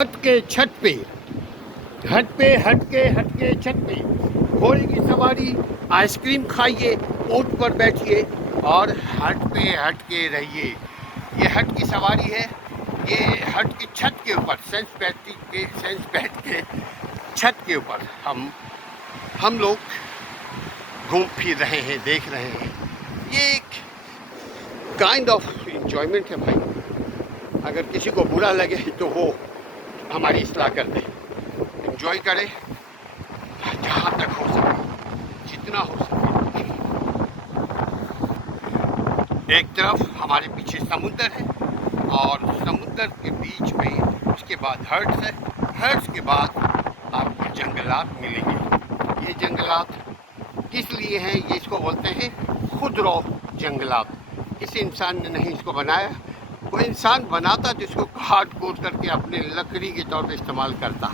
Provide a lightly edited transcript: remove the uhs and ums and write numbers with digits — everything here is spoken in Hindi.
हट के छत पे, हट पे हट के छत पे, घोड़े की सवारी, आइसक्रीम खाइए, ऊँट पर बैठिए और हट पे हट के रहिए। ये हट की सवारी है। ये हट की छत के ऊपर सेंस बैठ के छत के ऊपर हम लोग घूम फिर रहे हैं, देख रहे हैं। ये एक काइंड ऑफ इंजॉयमेंट है भाई। अगर किसी को बुरा लगे तो वो हमारी इस्लाह कर दे। एंजॉय करें जहाँ तक हो सके, जितना हो सके। एक तरफ हमारे पीछे समुद्र है और समुद्र के बीच में उसके बाद हर्ट्स है। हर्ट्स के बाद आपको जंगलात मिलेंगे। ये जंगलात किस लिए हैं? ये इसको बोलते हैं खुदरो जंगलात। किसी इंसान ने नहीं इसको बनाया। कोई इंसान बनाता जिसको काट कूट करके अपने लकड़ी के तौर पे इस्तेमाल करता।